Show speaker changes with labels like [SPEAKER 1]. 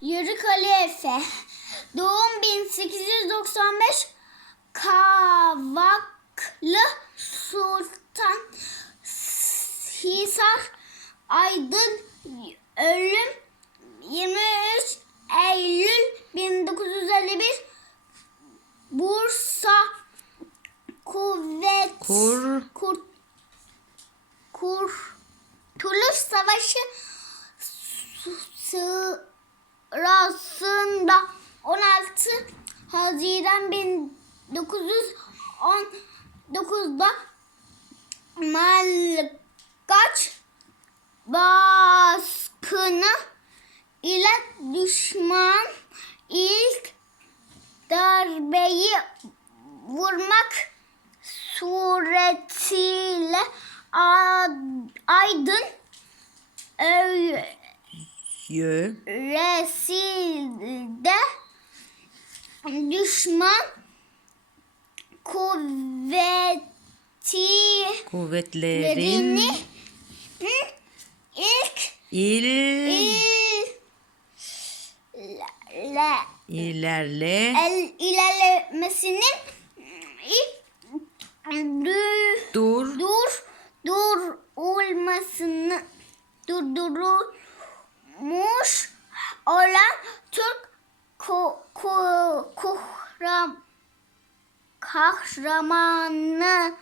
[SPEAKER 1] Yörük Ali Efe. Doğum 1895 Kavaklı Sultan Hisar Aydın Ölüm 23 Eylül 1951 Bursa Kuvvet
[SPEAKER 2] Kur.
[SPEAKER 1] Kur, Kurtuluş Savaşı sırasında 16 Haziran 1919'da Malgaç baskını ile düşman ilk darbeyi vurmak suretiyle Aydın Ö-
[SPEAKER 2] Yö.
[SPEAKER 1] Resil'de düşman kuvvetlerini
[SPEAKER 2] Kuvvetlerin
[SPEAKER 1] ilk
[SPEAKER 2] il
[SPEAKER 1] ile
[SPEAKER 2] ilerle
[SPEAKER 1] el ilerlemesinin
[SPEAKER 2] dur
[SPEAKER 1] dur dur olmasını durdurulmuş olan Türk ku, ku, kuhram, kahramanı